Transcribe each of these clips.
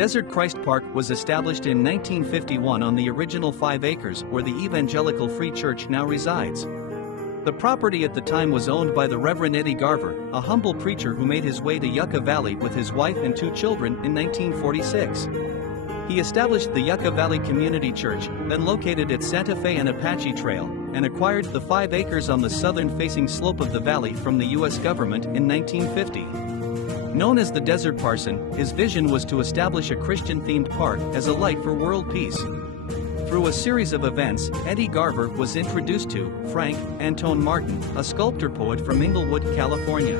Desert Christ Park was established in 1951 on the original 5 acres where the Evangelical Free Church now resides. The property at the time was owned by the Reverend Eddie Garver, a humble preacher who made his way to Yucca Valley with his wife and 2 children in 1946. He established the Yucca Valley Community Church, then located at Santa Fe and Apache Trail, and acquired the 5 acres on the southern-facing slope of the valley from the U.S. government in 1950. Known as the Desert Parson, his vision was to establish a Christian-themed park as a light for world peace. Through a series of events, Eddie Garver was introduced to Frank Antone Martin, a sculptor-poet from Inglewood, California.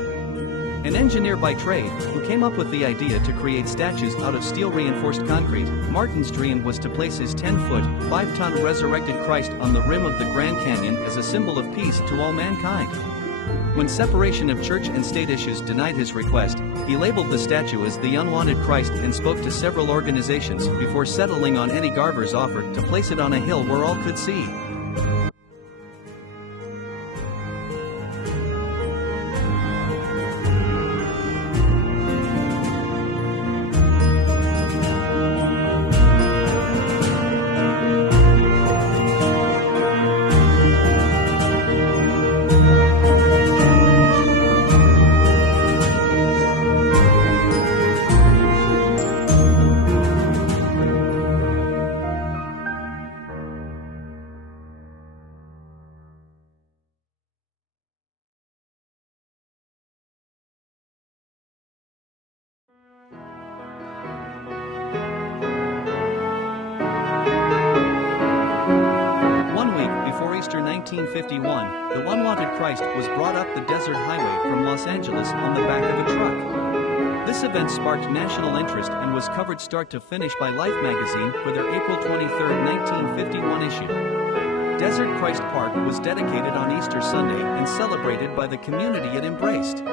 An engineer by trade, who came up with the idea to create statues out of steel-reinforced concrete, Martin's dream was to place his 10-foot, 5-ton resurrected Christ on the rim of the Grand Canyon as a symbol of peace to all mankind. When separation of church and state issues denied his request, he labeled the statue as the Unwanted Christ and spoke to several organizations before settling on Eddie Garver's offer to place it on a hill where all could see. Easter 1951, the Unwanted Christ was brought up the desert highway from Los Angeles on the back of a truck. This event sparked national interest and was covered start to finish by Life magazine for their April 23, 1951 issue. Desert Christ Park was dedicated on Easter Sunday and celebrated by the community it embraced.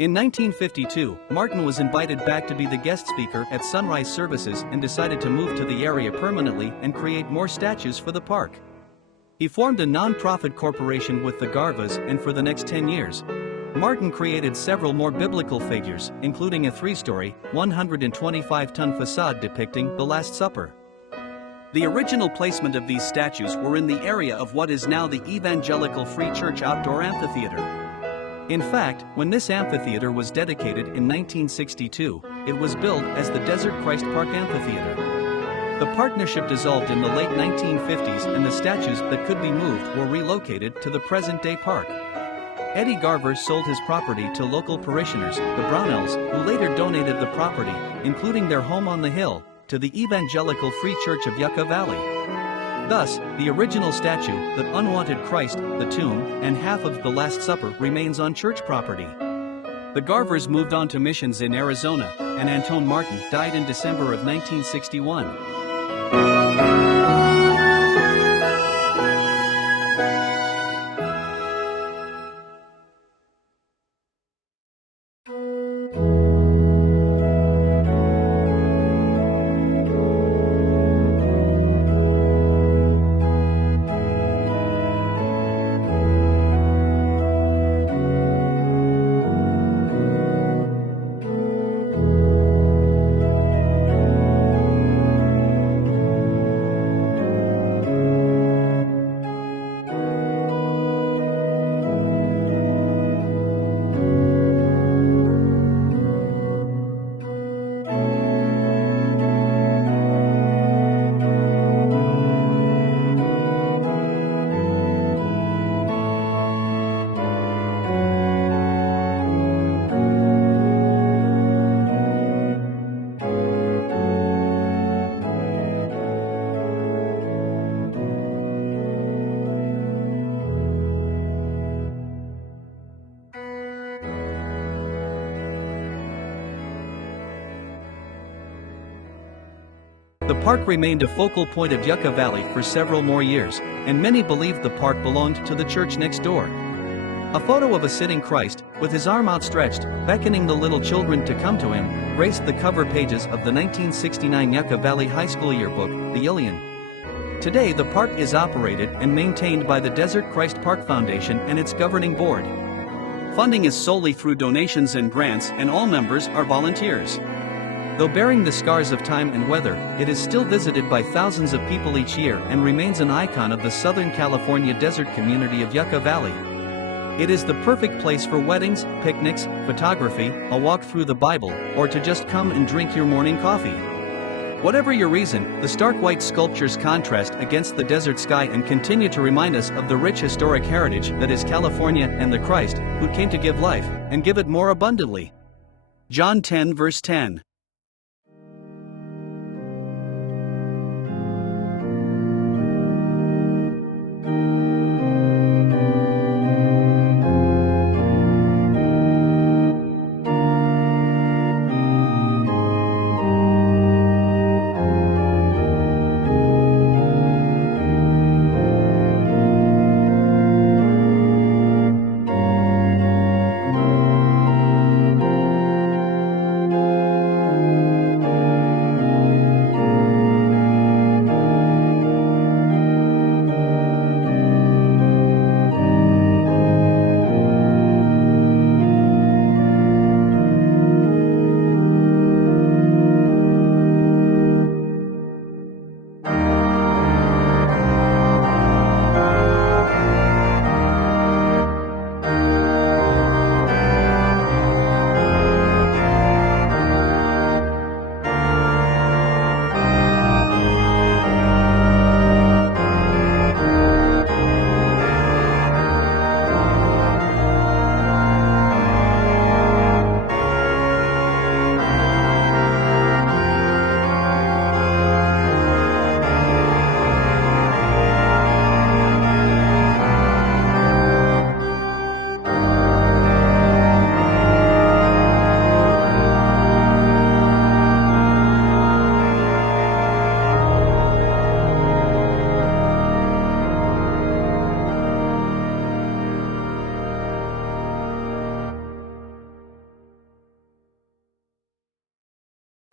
In 1952, Martin was invited back to be the guest speaker at sunrise services and decided to move to the area permanently and create more statues for the park. He formed a non-profit corporation with the Garvas, and for the next 10 years, Martin created several more biblical figures, including a 3-story, 125-ton facade depicting the Last Supper. The original placement of these statues were in the area of what is now the Evangelical Free Church Outdoor Amphitheater. In fact, when this amphitheater was dedicated in 1962, it was billed as the Desert Christ Park Amphitheater. The partnership dissolved in the late 1950s and the statues that could be moved were relocated to the present-day park. Eddie Garver sold his property to local parishioners, the Brownells, who later donated the property, including their home on the hill, to the Evangelical Free Church of Yucca Valley. Thus, the original statue, the Unwanted Christ, the tomb, and half of the Last Supper remains on church property. The Garvers moved on to missions in Arizona, and Antone Martin died in December of 1961. The park remained a focal point of Yucca Valley for several more years, and many believed the park belonged to the church next door. A photo of a sitting Christ, with his arm outstretched, beckoning the little children to come to him, graced the cover pages of the 1969 Yucca Valley High School yearbook, The Ilion. Today the park is operated and maintained by the Desert Christ Park Foundation and its governing board. Funding is solely through donations and grants, and all members are volunteers. Though bearing the scars of time and weather, it is still visited by thousands of people each year and remains an icon of the Southern California desert community of Yucca Valley. It is the perfect place for weddings, picnics, photography, a walk through the Bible, or to just come and drink your morning coffee. Whatever your reason, the stark white sculptures contrast against the desert sky and continue to remind us of the rich historic heritage that is California and the Christ, who came to give life, and give it more abundantly. John 10 verse 10.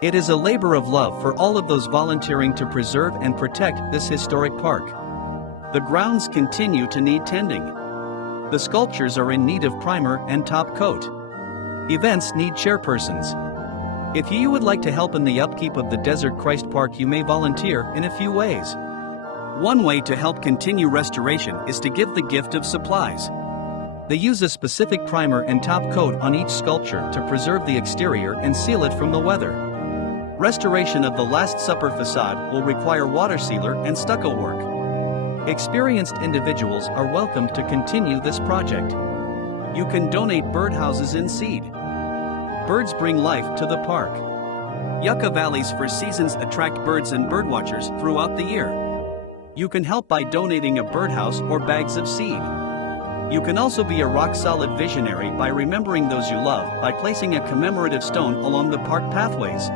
It is a labor of love for all of those volunteering to preserve and protect this historic park. The grounds continue to need tending. The sculptures are in need of primer and top coat. Events need chairpersons. If you would like to help in the upkeep of the Desert Christ Park, you may volunteer in a few ways. One way to help continue restoration is to give the gift of supplies. They use a specific primer and top coat on each sculpture to preserve the exterior and seal it from the weather. Restoration of the Last Supper facade will require water sealer and stucco work. Experienced individuals are welcomed to continue this project. You can donate birdhouses in seed. Birds bring life to the park. Yucca Valley's Four Seasons attract birds and birdwatchers throughout the year. You can help by donating a birdhouse or bags of seed. You can also be a rock-solid visionary by remembering those you love by placing a commemorative stone along the park pathways.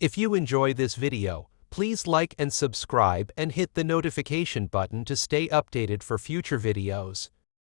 If you enjoy this video, please like and subscribe and hit the notification button to stay updated for future videos.